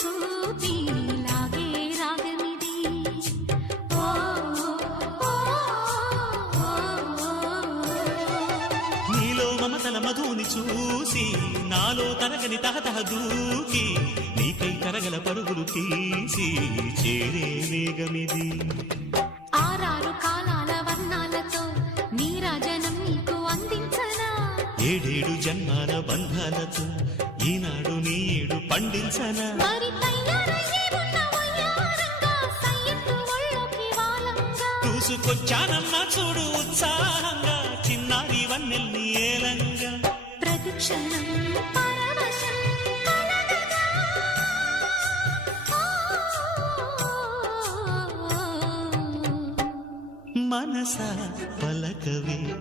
చూపి లాగే రాగమిది నీలో మమతల మధుని చూసి నాలో తరగని తహతహ దూకి నీకై తరగల పరుగులు తీసి చేరే వేగమిది ఆరారు కాలాల వర్ణాలతో నీరాజనం నీకు అందించనా ఏడేడు జన్మాల బంధాలతో ఈనాడు నీడు పండించనా మరి తయారయ్యే ఉన్న వయ్యారంగా సయ్యత్తు ఒళ్ళోకి వాలంగా చూసుకొచ్చానమ్మా చూడు ఉత్సాహంగా చిన్నారి వన్నెల్ని ఏలంగా ప్రతిక్షణం పరవశం కలగగా మనస పలకవే